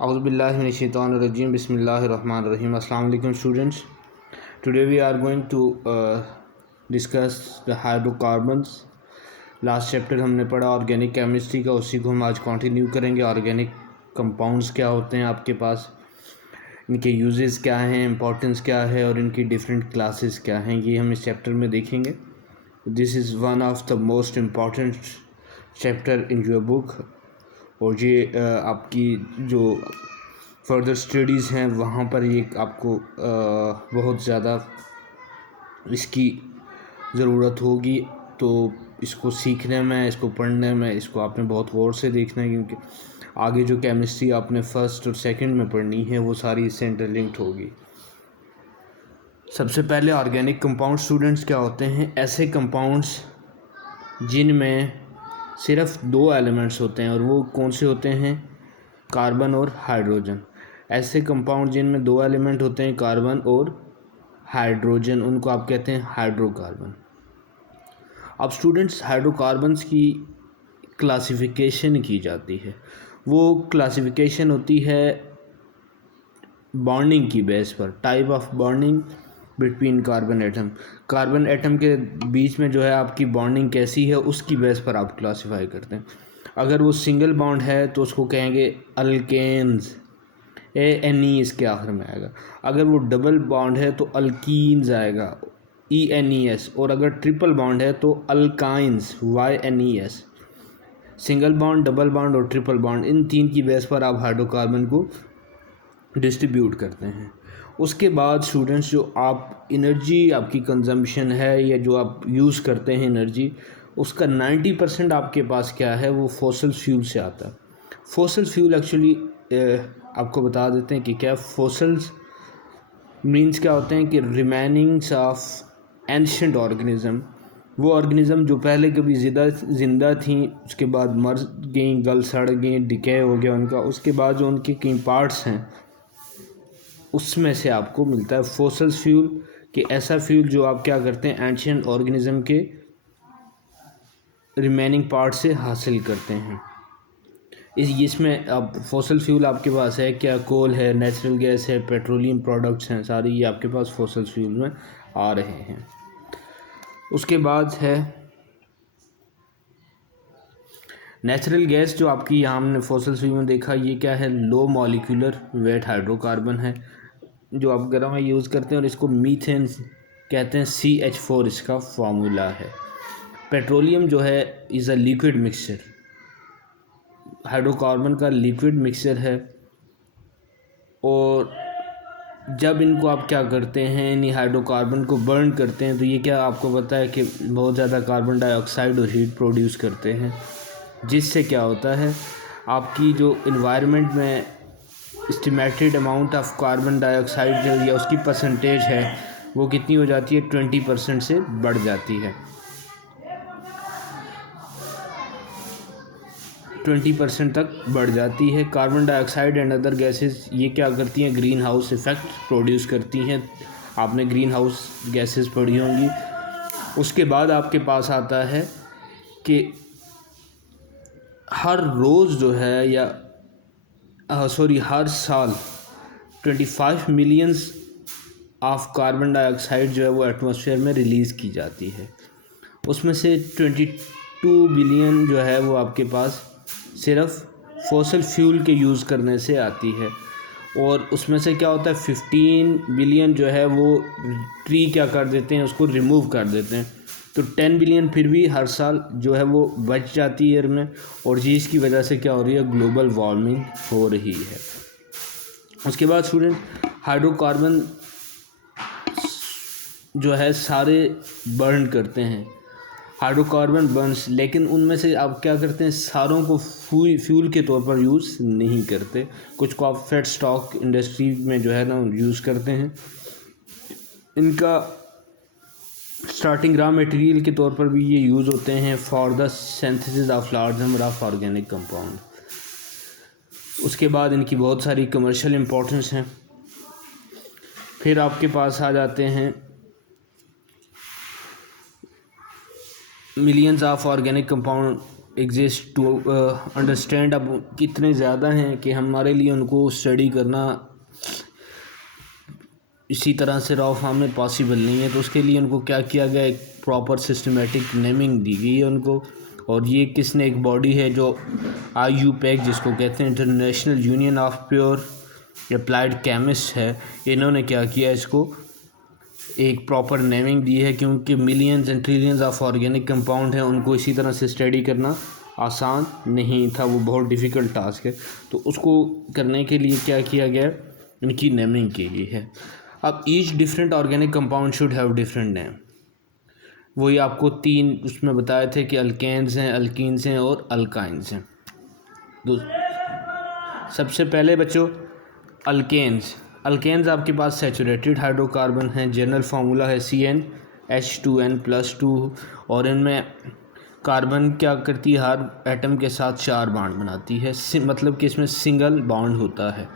Auzubillahiminash-shaytanir-rajim. Bismillahir-rahmanir-rahim. Assalamu alaikum students. Today we are going to discuss the hydrocarbons. Last chapter हमने पढ़ा organic chemistry का, उसी को हम आज कंटिन्यू करेंगे। ऑर्गेनिक कंपाउंड्स क्या होते हैं आपके पास, इनके यूजेस क्या हैं, इंपॉर्टेंस क्या है और इनकी डिफरेंट क्लासेस क्या हैं, ये हम इस चैप्टर में देखेंगे। This is one of the most important chapter in your book, और ये आपकी जो फर्दर स्टडीज़ हैं वहाँ पर ये आपको बहुत ज़्यादा इसकी ज़रूरत होगी। तो इसको सीखने में, इसको पढ़ने में, इसको आपने बहुत गौर से देखना है, क्योंकि आगे जो केमिस्ट्री आपने फर्स्ट और सेकंड में पढ़नी है वो सारी इससे इंटरलिंक्ड होगी। सबसे पहले ऑर्गेनिक कंपाउंड स्टूडेंट्स क्या होते हैं? ऐसे कंपाउंड्स जिनमें सिर्फ दो एलिमेंट्स होते हैं, और वो कौन से होते हैं? कार्बन और हाइड्रोजन। ऐसे कंपाउंड जिनमें दो एलिमेंट होते हैं, कार्बन और हाइड्रोजन, उनको आप कहते हैं हाइड्रोकार्बन। अब स्टूडेंट्स, हाइड्रोकार्बन्स की क्लासिफिकेशन की जाती है। वो क्लासिफिकेशन होती है बॉन्डिंग की बेस पर, type of bonding between carbon atom. Carbon atom के बीच में जो है आपकी बॉन्डिंग कैसी है, उसकी बेस पर आप क्लासिफाई करते हैं। अगर वो सिंगल बॉन्ड है तो उसको कहेंगे अल्केन्स, ANE इसके आखिर में आएगा। अगर वो डबल बॉन्ड है तो अल्कीन्स आएगा, ENES। और अगर ट्रिपल बॉन्ड है तो alkynes, YNES। Single bond, double bond और ट्रिपल बॉन्ड, इन तीन की बेस पर आप हाइड्रोकार्बन को डिस्ट्रीब्यूट करते हैं। उसके बाद स्टूडेंट्स, जो आप एनर्जी आपकी कंजम्पशन है या जो आप यूज़ करते हैं एनर्जी, उसका 90% आपके पास क्या है? वो फॉसिल फ्यूल से आता है। फॉसिल फ्यूल एक्चुअली आपको बता देते हैं कि क्या फॉसिल्स मीन्स क्या होते हैं कि रिमेनिंग्स ऑफ एंशिएंट ऑर्गेनिज्म। वो ऑर्गेनिज्म जो पहले कभी ज़िंदा थी, उसके बाद मर गई, गल सड़ गई, डिके हो गया उनका, उसके बाद जो उनके कई पार्ट्स हैं उसमें से आपको मिलता है फॉसिल फ्यूल। कि ऐसा फ्यूल जो आप क्या करते हैं, एंशिएंट ऑर्गेनिज्म के रिमेनिंग पार्ट से हासिल करते हैं। इसमें अब फॉसिल फ्यूल आपके पास है क्या? कोल है, नेचुरल गैस है, पेट्रोलियम प्रोडक्ट्स हैं, सारी ये आपके पास फॉसिल फ्यूल में आ रहे हैं। उसके बाद है नेचुरल गैस, जो आपकी यहाँ हमने फॉसिल फ्यूल में देखा, ये क्या है? लो मॉलिक्यूलर वेट हाइड्रोकार्बन है, जो आप घरों में यूज़ करते हैं, और इसको मीथेन कहते हैं, CH4 इसका फार्मूला है। पेट्रोलियम जो है is a liquid mixture, hydrocarbon का लिक्विड मिक्सचर है। और जब इनको आप क्या करते हैं, इन हाइड्रोकार्बन को बर्न करते हैं, तो ये क्या आपको पता है कि बहुत ज़्यादा कार्बन डाइऑक्साइड और हीट प्रोड्यूस करते हैं, जिससे क्या होता है आपकी जो इन्वायरमेंट में estimated amount of carbon dioxide जो या उसकी परसेंटेज है वो कितनी हो जाती है? 20% से बढ़ जाती है। 20% तक बढ़ जाती है। Carbon dioxide and other gases ये क्या करती हैं? ग्रीन हाउस इफ़ेक्ट प्रोड्यूस करती हैं। आपने ग्रीन हाउस गैसेस पढ़ी होंगी। उसके बाद आपके पास आता है कि हर रोज़ जो है या हर साल 25 मिलियंस ऑफ कार्बन डाइऑक्साइड जो है वो एटमॉस्फेयर में रिलीज़ की जाती है। उसमें से 22 बिलियन जो है वो आपके पास सिर्फ फॉसिल फ्यूल के यूज़ करने से आती है। और उसमें से क्या होता है, 15 बिलियन जो है वो ट्री क्या कर देते हैं, उसको रिमूव कर देते हैं। तो 10 बिलियन फिर भी हर साल जो है वो बच जाती है एयर में, और जिसकी वजह से क्या हो रही है? ग्लोबल वार्मिंग हो रही है। उसके बाद स्टूडेंट, हाइड्रोकार्बन जो है सारे बर्न करते हैं, हाइड्रोकार्बन बर्न्स, लेकिन उनमें से आप क्या करते हैं? सारों को फ्यूल के तौर पर यूज़ नहीं करते। कुछ को आप फेड स्टॉक इंडस्ट्री में जो है ना यूज़ करते हैं। इनका स्टार्टिंग रॉ मटेरियल के तौर पर भी ये यूज़ होते हैं for the synthesis of large number of organic compound. उसके बाद इनकी बहुत सारी कमर्शियल इंपॉर्टेंस हैं। फिर आपके पास आ जाते हैं millions of organic compound exist to understand अब कितने ज़्यादा हैं कि हमारे लिए उनको स्टडी करना इसी तरह से रॉ फॉर्म में पॉसिबल नहीं है। तो उसके लिए उनको क्या किया गया, एक प्रॉपर सिस्टमेटिक नेमिंग दी गई है उनको। और ये किसने, एक बॉडी है जो IUPAC जिसको कहते हैं, international union of pure applied chemist है, इन्होंने क्या किया, इसको एक प्रॉपर नेमिंग दी है, क्योंकि millions and trillions of organic compound हैं, उनको इसी तरह से स्टडी करना आसान नहीं था, वो बहुत डिफ़िकल्ट टास्क है। तो उसको करने के लिए क्या किया गया, इनकी नेमिंग की गई है। अब each different organic compound should have different name. वही आपको 3 उसमें बताए थे कि अल्केन्स हैं, अल्कीन्स हैं और अल्काइंस हैं। सबसे पहले बच्चों अल्केन्स। अल्केन्स आपके पास सैचुरेटेड हाइड्रोकार्बन हैं, जनरल फार्मूला है CnH2n+2, और इनमें कार्बन क्या करती है, हर एटम के साथ 4 बॉन्ड बनाती है, मतलब कि इसमें सिंगल बॉन्ड होता है,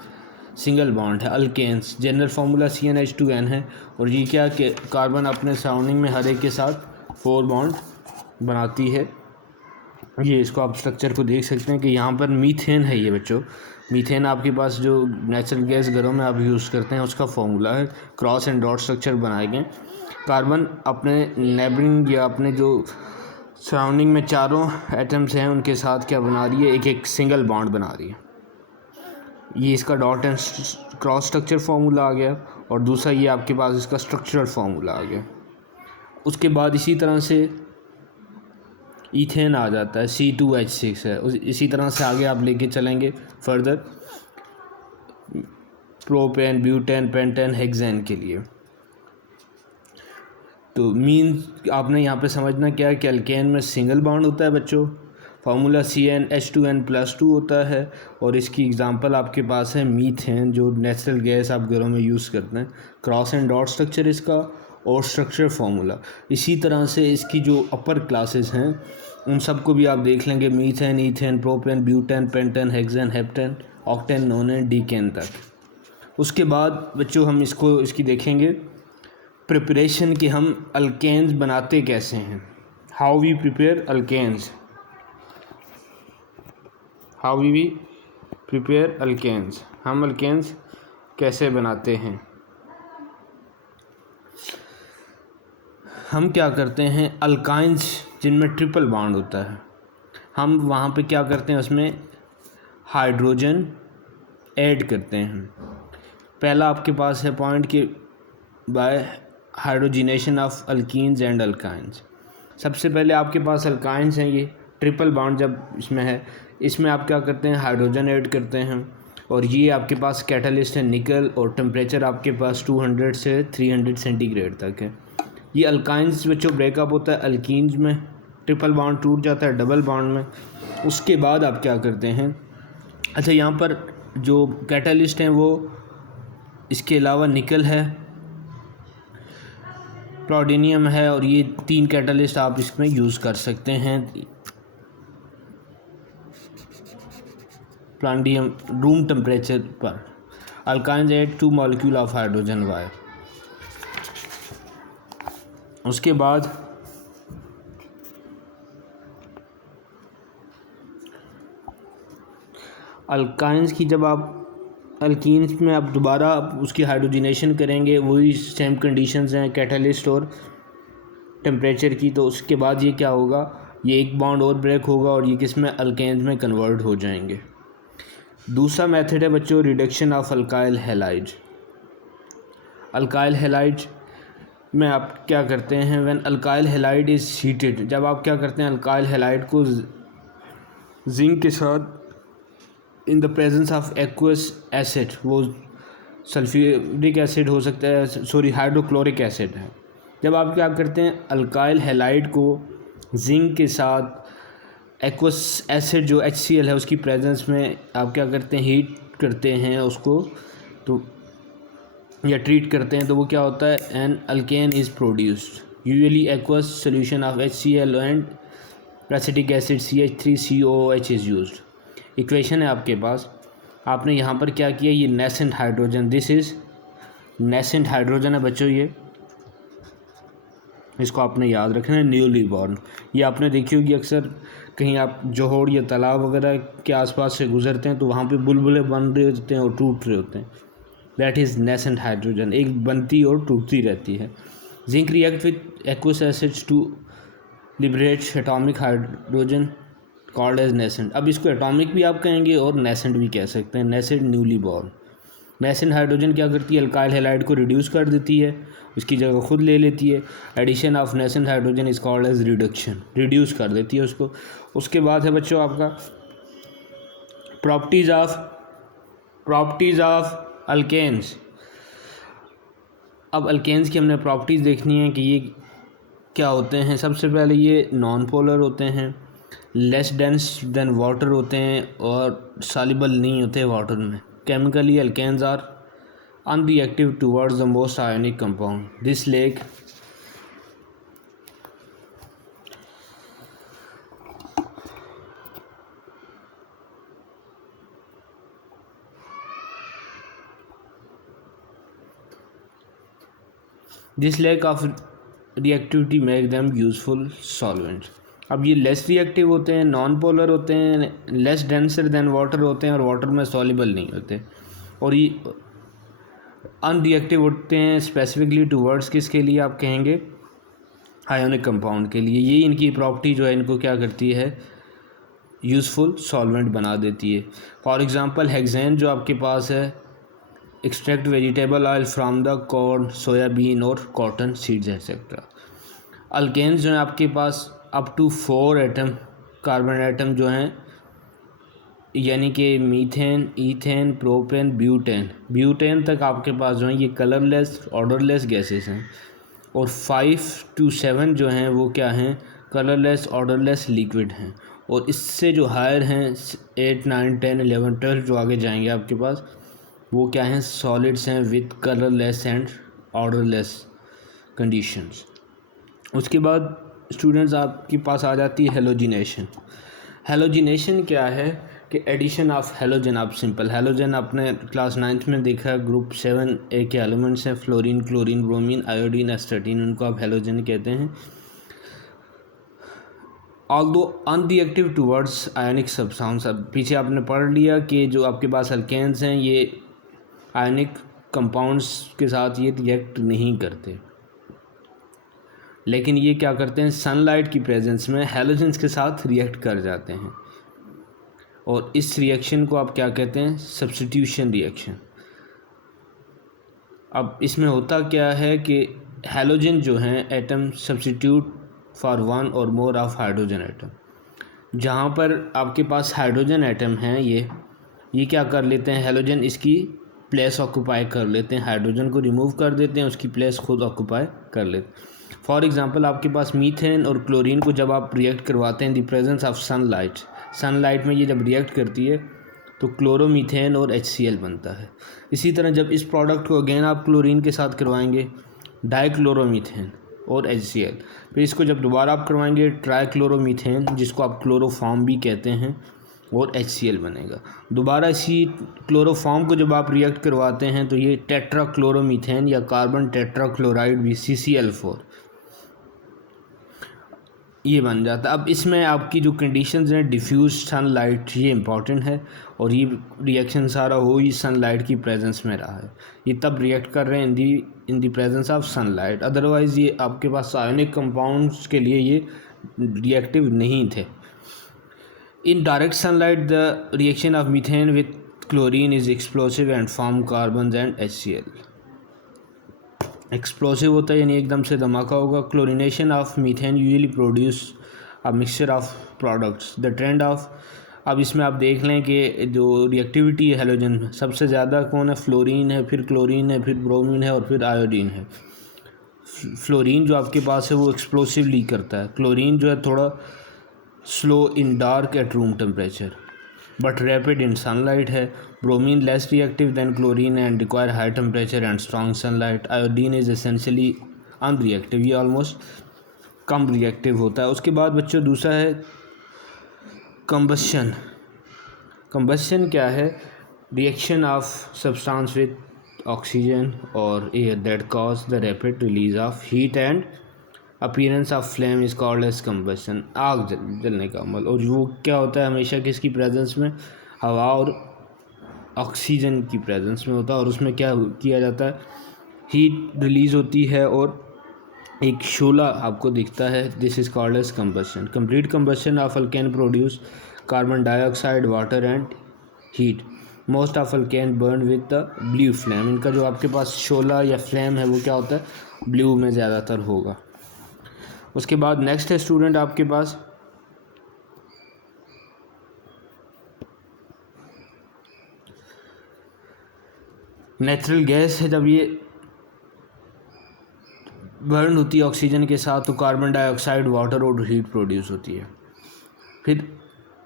सिंगल बॉन्ड है अल्केन्स। जनरल फार्मूला CnH2n है, और ये क्या कि कार्बन अपने सराउंडिंग में हर एक के साथ 4 बॉन्ड बनाती है। ये इसको आप स्ट्रक्चर को देख सकते हैं कि यहाँ पर मीथेन है। ये बच्चों मीथेन आपके पास जो नेचुरल गैस घरों में आप यूज़ करते हैं उसका फॉर्मूला है। क्रॉस एंड डॉट स्ट्रक्चर बनाए गए। कार्बन अपने नेबरिंग या अपने जो सराउंडिंग में चारों एटम्स हैं उनके साथ क्या बना रही है, एक एक सिंगल बॉन्ड बना रही है। ये इसका dot and cross structure formula आ गया, और दूसरा ये आपके पास इसका स्ट्रक्चरल फार्मूला आ गया। उसके बाद इसी तरह से ईथेन आ जाता है, C2H6 है। इसी तरह से आगे आप लेके चलेंगे further propane, butane, pentane, hexane के लिए। तो मीन आपने यहाँ पे समझना क्या है कि अल्केन में सिंगल बॉन्ड होता है बच्चों, फार्मूला CnH2n+2 होता है, और इसकी एग्जांपल आपके पास है मीथेन जो नेचुरल गैस आप घरों में यूज़ करते हैं। क्रॉस एंड डॉट स्ट्रक्चर इसका और स्ट्रक्चर फार्मूला। इसी तरह से इसकी जो अपर क्लासेस हैं उन सबको भी आप देख लेंगे, methane, ethane, propane, butane, pentane, hexane, heptane, octane, नोनेन, decane तक। उसके बाद बच्चों हम इसकी देखेंगे प्रिपरेशन कि हम अल्केन्स बनाते कैसे हैं। How we prepare alkenes, how we prepare alkenes, हम अल्केन्स कैसे बनाते हैं। हम क्या करते हैं, अल्काइंस जिनमें ट्रिपल बॉन्ड होता है, हम वहाँ पे क्या करते हैं, उसमें हाइड्रोजन ऐड करते हैं। पहला आपके पास है पॉइंट कि by hydrogenation of alkenes and alkynes. सबसे पहले आपके पास अल्काइंस हैं, ये ट्रिपल बॉन्ड जब इसमें है, इसमें आप क्या करते हैं, हाइड्रोजन ऐड करते हैं, और ये आपके पास कैटलिस्ट है निकल, और टेम्परेचर आपके पास 200 से 300 सेंटीग्रेड तक है। ये अल्काइंस बच्चों ब्रेकअप होता है अल्कीन्स में, ट्रिपल बॉन्ड टूट जाता है डबल बॉन्ड में। उसके बाद आप क्या करते हैं, अच्छा यहाँ पर जो कैटलिस्ट हैं वो इसके अलावा निकल है, प्लैटिनम है, और ये 3 कैटलिस्ट आप इसमें यूज़ कर सकते हैं। प्लैटिनम रूम टेम्परेचर पर। Alkynes add 2 molecule of hydrogen वाई। उसके बाद अल्काइंस की जब आप अल्कीन्स में आप दोबारा उसकी हाइड्रोजिनेशन करेंगे, वही सेम कंडीशंस हैं कैटलिस्ट और टेम्परेचर की, तो उसके बाद ये क्या होगा, ये एक बॉन्ड और ब्रेक होगा और ये किस में, अल्केन्स में कन्वर्ट हो जाएंगे। दूसरा मेथड है बच्चों reduction of alkyl halide. Alkyl halide में आप क्या करते हैं, when alkyl halide is heated, जब आप क्या करते हैं अल्काइल हैलाइड को जिंक के साथ in the presence of aqueous acid, वो सल्फ्यूरिक एसिड हो सकता है, सॉरी हाइड्रोक्लोरिक एसिड है। जब आप क्या करते हैं अल्काइल हैलाइड को जिंक के साथ एक्वस एसिड जो HCl है उसकी प्रेजेंस में आप क्या करते हैं, हीट करते हैं उसको, तो या ट्रीट करते हैं, तो वो क्या होता है, an alkane is produced. Usually aqueous solution of HCl and acetic acid CH3COOH is used. Equation है आपके पास, आपने यहाँ पर क्या किया, ये nascent hydrogen, this is nascent hydrogen है बच्चों, ये इसको आपने याद रखना है। न्यूली बॉर्न, ये आपने देखी होगी अक्सर कहीं आप जोहड़ या तालाब वगैरह के आसपास से गुजरते हैं तो वहाँ पे बुलबुले बन रहे होते हैं और टूट रहे होते हैं, दैट इज़ नेसेंट हाइड्रोजन, एक बनती और टूटती रहती है। Zinc react with aqueous acids to liberate atomic hydrogen called as nascent. अब इसको एटॉमिक भी आप कहेंगे और नेसेंट भी कह सकते हैं, nascent newly born. Nascent hydrogen क्या करती है, अल्काइल हैलाइड को रिड्यूस कर देती है, उसकी जगह खुद ले लेती है। Addition of nascent hydrogen is called as reduction, reduce कर देती है उसको। उसके बाद है बच्चों आपका प्रॉपर्टीज़ ऑफ अल्केन्स। अब अल्केन्स की हमने प्रॉपर्टीज़ देखनी है कि ये क्या होते हैं। सबसे पहले ये नॉन पोलर होते हैं, लेस डेंस देन वाटर होते हैं और सॉल्युबल नहीं होते वाटर में। Chemically alkanes are unreactive towards the most ionic compound. This lake of reactivity make them useful solvents. अब ये लेस रिएक्टिव होते हैं, नॉन पोलर होते हैं, लेस डेंसर देन वाटर होते हैं और वाटर में सॉल्युबल नहीं होते, और ये अनरिएक्टिव होते हैं स्पेसिफिकली टूवर्ड्स किसके लिए आप कहेंगे, आयोनिक कंपाउंड के लिए। ये इनकी प्रॉपर्टी जो है इनको क्या करती है, यूज़फुल सॉल्वेंट बना देती है। फॉर एग्जांपल हेक्सेन जो आपके पास है, extract vegetable oil from the corn, soybean और कॉटन सीड्स एक्सेट्रा। अल्केन्स जो है आपके पास up to 4 atom carbon atom जो हैं, यानी कि मीथेन, ईथेन, प्रोपेन, ब्यूटेन तक आपके पास जो है ये कलरलेस ऑर्डरलेस गैसेस हैं, और 5 to 7 जो हैं वो क्या हैं, कलरलेस ऑर्डरलेस लिक्विड हैं। और इससे जो हायर हैं 8, 9, 10, 11, 12 जो आगे जाएंगे आपके पास, वो क्या हैं, सॉलिड्स हैं with colourless and odourless conditions. उसके बाद स्टूडेंट्स आपके पास आ जाती है हेलोजिनेशन। हेलोजिनेशन क्या है कि एडिशन ऑफ हेलोजन। आप सिंपल हेलोजन आपने क्लास 9th में देखा, ग्रुप 7A के एलिमेंट्स हैं, फ्लोरीन, क्लोरीन, ब्रोमीन, आयोडीन, एस्टेटिन, उनको आप हेलोजन कहते हैं। Although unreactive towards ionic substance. अब पीछे आपने पढ़ लिया कि जो आपके पास अल्केन्स हैं ये आयोनिक कंपाउंड्स के साथ ये रिएक्ट नहीं करते, लेकिन ये क्या करते हैं, सनलाइट की प्रेजेंस में हेलोजन्स के साथ रिएक्ट कर जाते हैं, और इस रिएक्शन को आप क्या कहते हैं, सब्स्टिट्यूशन रिएक्शन। अब इसमें होता क्या है कि हेलोजन जो हैं एटम सब्स्टिट्यूट फॉर वन और मोर ऑफ हाइड्रोजन एटम। जहाँ पर आपके पास हाइड्रोजन एटम हैं ये क्या कर लेते हैं, हेलोजन इसकी प्लेस ऑक्यूपाई कर लेते हैं, हाइड्रोजन को रिमूव कर देते हैं, उसकी प्लेस खुद ऑक्यूपाई कर लेते हैं। फॉर एग्जांपल आपके पास मीथेन और क्लोरीन को जब आप रिएक्ट करवाते हैं in the presence of sunlight में ये जब रिएक्ट करती है तो क्लोरोमीथेन और HCl बनता है। इसी तरह जब इस प्रोडक्ट को अगेन आप क्लोरीन के साथ करवाएंगे, डाइक्लोरोमीथेन और HCl, फिर इसको जब दोबारा आप करवाएंगे ट्राइक्लोरोमीथेन, जिसको आप क्लोरोफॉर्म भी कहते हैं, और HCl बनेगा। दोबारा इसी क्लोरोफॉर्म को जब आप रिएक्ट करवाते हैं तो ये टेट्राक्लोरोमीथेन या कार्बन टेट्राक्लोराइड भी CCl4 ये बन जाता है। अब इसमें आपकी जो कंडीशंस हैं, डिफ्यूज सनलाइट, ये इंपॉर्टेंट है, और ये रिएक्शन सारा हो ही सनलाइट की प्रेजेंस में रहा है। ये तब रिएक्ट कर रहे हैं in the presence of sunlight, otherwise ये आपके पास आयोनिक कंपाउंड्स के लिए ये रिएक्टिव नहीं थे। In direct sunlight the reaction of methane with chlorine is explosive and form carbon and HCl। Explosive होता है यानी एकदम से धमाका होगा। Chlorination of methane usually produce a mixture of products the trend of. अब इसमें आप देख लें कि जो रिएक्टिविटी है हेलोजन में सबसे ज़्यादा कौन है, फ्लोरीन है, फिर क्लोरीन है, फिर ब्रोमीन है और फिर आयोडीन है। फ्लोरीन जो आपके पास है वो एक्सप्लोसिवली करता है, क्लोरीन जो है थोड़ा slow in dark at room temperature but rapid in sunlight है। Bromine less reactive than chlorine and require high temperature and strong sunlight. Iodine is essentially unreactive, ये ऑलमोस्ट कम रिएक्टिव होता है। उसके बाद बच्चों दूसरा है कंबशन। कंबशन क्या है, reaction of substance with oxygen और air that cause the rapid release of heat and appearance of flame is called as combustion, आग जलने का अमल। और वो क्या होता है हमेशा किसकी प्रेजेंस में, हवा और ऑक्सीजन की प्रेजेंस में होता है। और उसमें क्या किया जाता है, हीट रिलीज़ होती है और एक शोला आपको दिखता है। This is called as combustion. Complete combustion of alkane produce carbon dioxide, water and heat. Most of alkane burn with the blue flame. इनका जो आपके पास शोला या फ्लेम है वो क्या होता है, ब्लू में ज़्यादातर होगा। उसके बाद नेक्स्ट है स्टूडेंट आपके पास नेचुरल गैस है। जब ये बर्न होती है ऑक्सीजन के साथ तो कार्बन डाइऑक्साइड, वाटर और हीट प्रोड्यूस होती है। फिर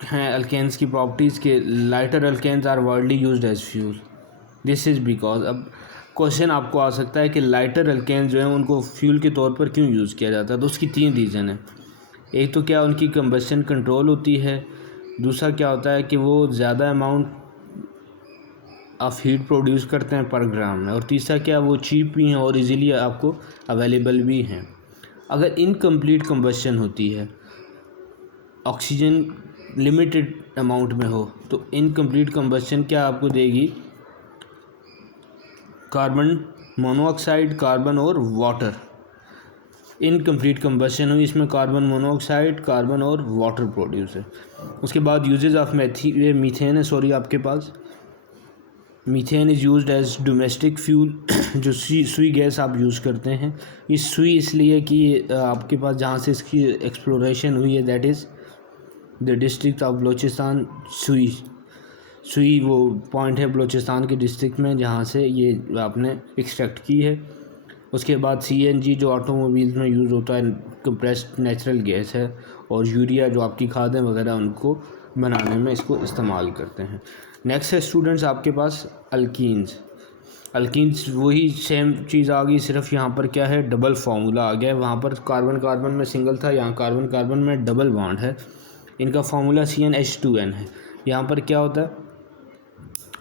हैं अल्केन्स की प्रॉपर्टीज़ के lighter alkanes are widely used as fuel. This is because, अब क्वेश्चन आपको आ सकता है कि लाइटर अल्केन्स जो हैं उनको फ्यूल के तौर पर क्यों यूज़ किया जाता है। तो उसकी 3 रीज़न है। एक तो क्या उनकी कंबशन कंट्रोल होती है, दूसरा क्या होता है कि वो ज़्यादा अमाउंट ऑफ हीट प्रोड्यूस करते हैं पर ग्राम में, और तीसरा क्या वो चीप भी हैं और इजीली आपको अवेलेबल भी हैं। अगर इनकम्प्लीट कंबशन होती है, ऑक्सीजन लिमिटेड अमाउंट में हो, तो इनकम्प्लीट कंबशन क्या आपको देगी, कार्बन मोनोऑक्साइड, कार्बन और वाटर। इनकम्प्लीट कंबशन हुई, इसमें कार्बन मोनोऑक्साइड, कार्बन और वाटर प्रोड्यूस है। उसके बाद यूजेज ऑफ मीथेन है, सॉरी आपके पास methane is used as domestic fuel. जो सुई गैस आप यूज़ करते हैं, ये सुई इसलिए कि आपके पास जहाँ से इसकी एक्सप्लोरेशन हुई है that is the district of Balochistan. सुई वो पॉइंट है बलूचिस्तान के डिस्ट्रिक्ट में जहाँ से ये आपने एक्सट्रैक्ट की है। उसके बाद CNG जो ऑटोमोबाइल्स में यूज़ होता है, कंप्रेस्ड नेचुरल गैस है। और यूरिया जो आपकी खादें वगैरह उनको बनाने में इसको इस्तेमाल करते हैं। नेक्स्ट है स्टूडेंट्स आपके पास अल्कीन्स वही सेम चीज़ आ गई, सिर्फ यहाँ पर क्या है, डबल फार्मूला आ गया है। वहाँ पर कार्बन कार्बन में सिंगल था, यहाँ कार्बन कार्बन में डबल बॉन्ड है। इनका फार्मूला CnH2n है। यहाँ पर क्या होता है,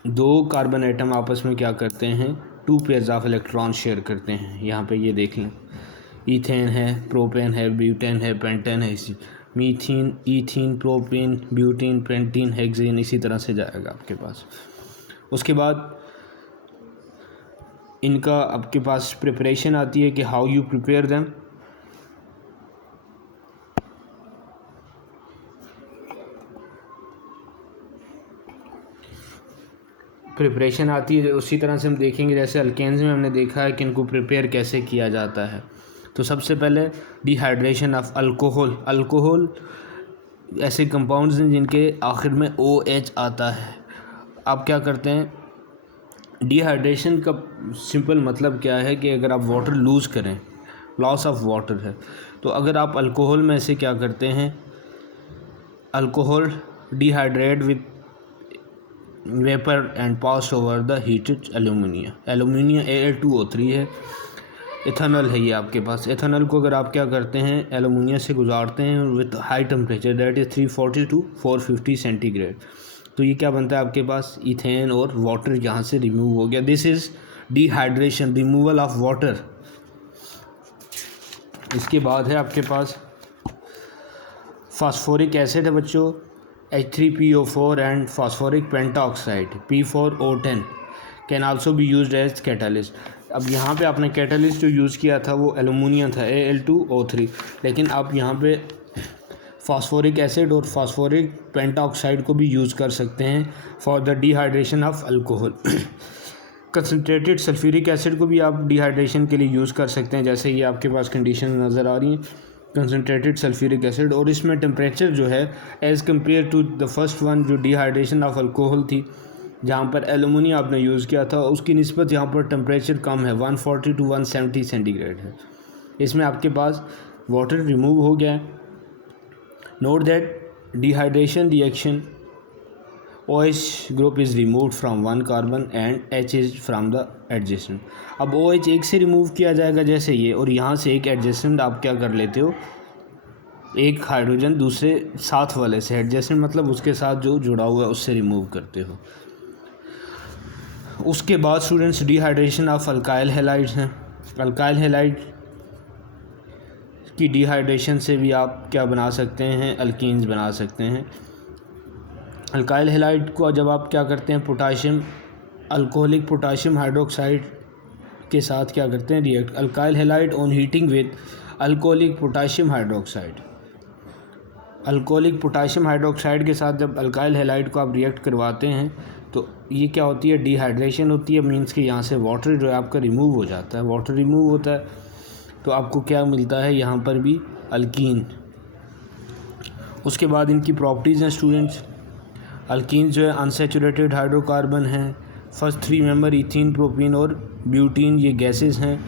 2 कार्बन एटम आपस में क्या करते हैं, 2 पेयर्स ऑफ इलेक्ट्रॉन शेयर करते हैं। यहाँ पे ये देख लें, ईथेन है, प्रोपेन है, ब्यूटेन है, पेंटेन है, इसी methene, ethene, propane, butene, pentene, hexane, इसी तरह से जाएगा आपके पास। उसके बाद इनका आपके पास प्रिपरेशन आती है कि how you prepare them. Preparation आती है उसी तरह से हम देखेंगे जैसे अल्केन्स में हमने देखा है कि इनको प्रिपेयर कैसे किया जाता है। तो सबसे पहले डिहाइड्रेशन ऑफ अल्कोहल ऐसे कंपाउंड्स हैं जिनके आखिर में OH आता है। आप क्या करते हैं, डिहाइड्रेशन का सिंपल मतलब क्या है कि अगर आप वाटर लूज़ करें, लॉस ऑफ वाटर है, तो अगर आप अल्कोहल में से क्या करते हैं, alcohol dehydrate with vapour and pass over the heated aluminium Al2O3 है। इथेनॉल है ये आपके पास। इथेनॉल को अगर आप क्या करते हैं, एलुमिनियम से गुजारते हैं with high temperature that is 340 to 450 centigrade, तो ये क्या बनता है आपके पास, इथेन, और वाटर यहाँ से रिमूव हो गया। This is dehydration, removal of water. इसके बाद है आपके पास फास्फोरिक एसिड है बच्चों, H3PO4 and phosphoric pentaoxide P4O10 can also be used as catalyst. अब यहाँ पे आपने कैटलिस्ट जो यूज़ किया था वो एलुमिनियम था, Al2O3, लेकिन आप यहाँ पे फास्फोरिक एसिड और फास्फोरिक पेंटाऑक्साइड को भी यूज़ कर सकते हैं for the dehydration of alcohol. Concentrated sulphuric acid को भी आप डिहाइड्रेशन के लिए यूज़ कर सकते हैं, जैसे ये आपके पास कंडीशन नज़र आ रही हैं, कंसनट्रेटेड सल्फ्यूरिक एसिड। और इसमें टेम्परेचर जो है as compare to the first one जो डिहाइड्रेशन ऑफ अल्कोहल थी, जहाँ पर एलुमिनियम आपने यूज़ किया था, उसकी निस्बत यहाँ पर टेम्परेचर कम है, 140 to 170 सेंटीग्रेड है। इसमें आपके पास वाटर रिमूव हो गया है। Note that dehydration reaction OH group is removed from 1 carbon and H is from the adjacent. अब OH एक से रिमूव किया जाएगा जैसे ये, और यहाँ से एक एडजेसेंट आप क्या कर लेते हो, एक हाइड्रोजन दूसरे साथ वाले से, एडजेसेंट मतलब उसके साथ जो जुड़ा हुआ है उससे रिमूव करते हो। उसके बाद students dehydration of alkyl halides हैं। अल्काइल हैलाइड की डिहाइड्रेशन से भी आप क्या बना सकते हैं, अल्कीन्स बना सकते हैं। अल्काइल हैलाइड को जब आप क्या करते हैं, पोटाशियम अल्कोहलिक पोटाशियम हाइड्रोक्साइड के साथ क्या करते हैं, react alkyl halide on heating with alcoholic potassium hydroxide. Alcoholic potassium hydroxide के साथ जब अल्काइल हैलाइड को आप रिएक्ट करवाते हैं तो ये क्या होती है, डिहाइड्रेशन होती है, मीन्स कि यहाँ से वाटर जो है आपका रिमूव हो जाता है। वाटर रिमूव होता है तो आपको क्या मिलता है, यहाँ पर भी अल्कीन। उसके बाद इनकी प्रॉपर्टीज़ हैं स्टूडेंट्स। अल्कीन जो है अनसैचुरेटेड हाइड्रोकार्बन हैं। फर्स्ट 3 मेंबर इथीन, प्रोपीन और ब्यूटीन ये गैसेस हैं,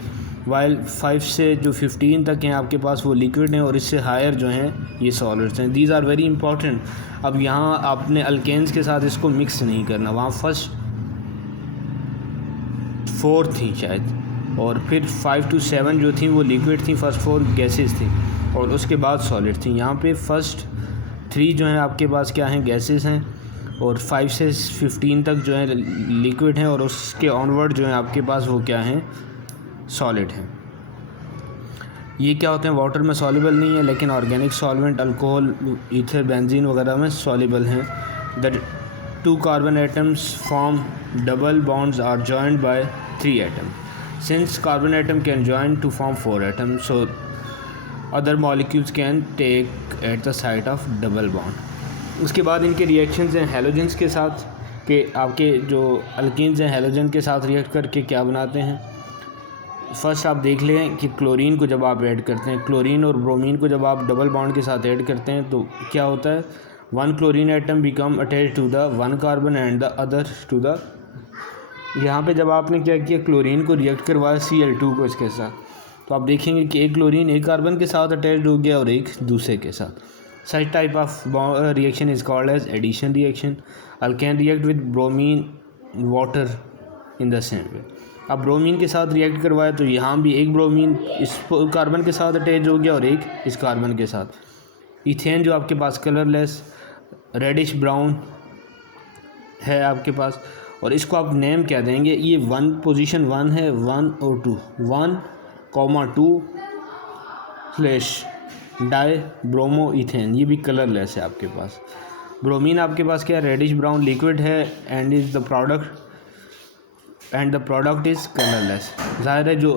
वाइल 5 से जो 15 तक हैं आपके पास वो लिक्विड हैं, और इससे हायर जो हैं ये सॉलिड्स हैं। These are very important. अब यहाँ आपने अल्केन्स के साथ इसको मिक्स नहीं करना। वहाँ फर्स्ट 4 थी शायद, और फिर 5 to 7 जो थी वो लिक्विड थी, फर्स्ट 4 गैसेस थी, और उसके बाद सॉलिड थी। यहाँ पे फर्स्ट 3 जो हैं आपके पास क्या हैं, गैसेस हैं, और 5 से 15 तक जो है लिक्विड हैं, और उसके ऑनवर्ड जो है आपके पास वो क्या हैं, सॉलिड हैं। ये क्या होते हैं, वाटर में सॉल्युबल नहीं है, लेकिन organic solvent alcohol, ether, benzene वगैरह में सॉल्युबल हैं। The 2 carbon atoms form double bonds are joined by 3 atom. Since carbon atom can join to form 4 atom, so other molecules can take at the site of double bond. उसके बाद इनके reactions हैं halogens के साथ, कि आपके जो alkenes हैं हैलोजन के साथ रिएक्ट करके क्या बनाते हैं। फर्स्ट आप देख लें कि क्लोरीन को जब आप ऐड करते हैं, क्लोरीन और ब्रोमीन को जब आप डबल बॉन्ड के साथ ऐड करते हैं तो क्या होता है, 1 chlorine atom become attach to the 1 carbon and the other to the. यहाँ पे जब आपने क्या किया, क्लोरीन को रिएक्ट करवाया Cl2 को इसके साथ, तो आप देखेंगे कि एक क्लोरीन एक कार्बन के साथ अटैच हो गया और एक दूसरे के साथ। Such type of reaction is called as addition reaction. Alkane react with bromine water in the same way. अब ब्रोमीन के साथ रिएक्ट करवाया तो यहाँ भी एक ब्रोमीन इस कार्बन के साथ अटैच हो गया और एक इस कार्बन के साथ। इथेन जो आपके पास कलरलेस रेडिश ब्राउन है आपके पास, और इसको आप नेम क्या देंगे, ये 1 पोजीशन 1 है, 1 और 2, 1,2 स्लैश डाई ब्रोमो इथेन, ये भी कलरलेस है आपके पास। ब्रोमीन आपके पास क्या रेडिश ब्राउन लिक्विड है and is the product is colourless. ज़ाहिर है जो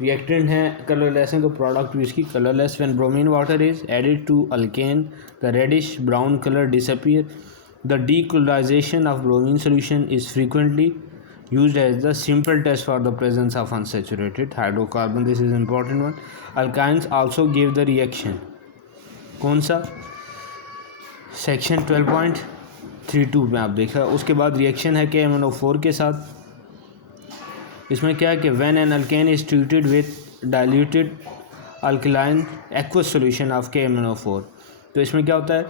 रिएक्टेंट हैं कलरलेस हैं तो प्रोडक्ट भी इसकी colourless. When bromine water is added to alkane the reddish brown colour disappear. द decolorization of bromine solution is frequently used as the simple test for the presence of unsaturated hydrocarbon. This is important one. Alkynes also give the reaction. कौन सा, section 12.32 में आप देखा। उसके बाद reaction है KMnO4 के साथ। इसमें क्या है कि when an alkane is treated with diluted alkaline aqueous solution of KMnO4, तो इसमें क्या होता है,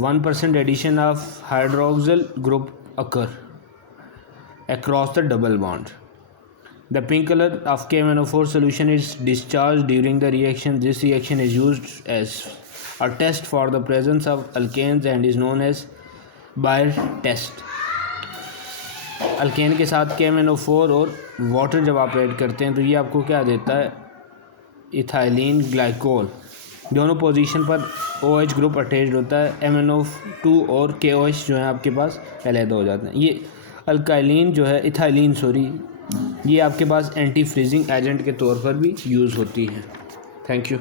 1% addition of hydroxyl group occur across the double bond. The pink color of KMnO4 solution is discharged during the reaction. This reaction is used as a test for the presence of alkanes and is known as Bayer test. Alkane के साथ KMnO4 और water जब आप add करते हैं तो ये आपको क्या देता है, इथाइलिन ग्लाइकोल। दोनों पोजीशन पर OH ग्रुप अटैच्ड होता है, MnO2 और KOH जो है आपके पास अलहदा हो जाते हैं। ये अल्काइलिन जो है, इथाइलिन सॉरी, ये आपके पास एंटी फ्रीजिंग एजेंट के तौर पर भी यूज़ होती है। Thank you.